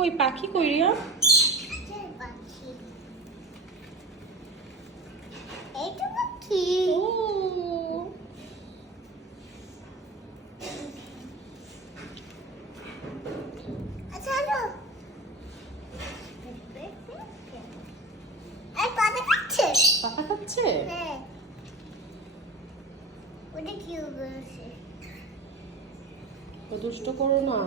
ওই পাখি কই রিয়া? এইটা পাখি। ও আচ্ছা হলো। এই পাতা খাচ্ছে। পাতা খাচ্ছে? হ্যাঁ। ওটা কি বলছে? তো দুষ্ট করো না।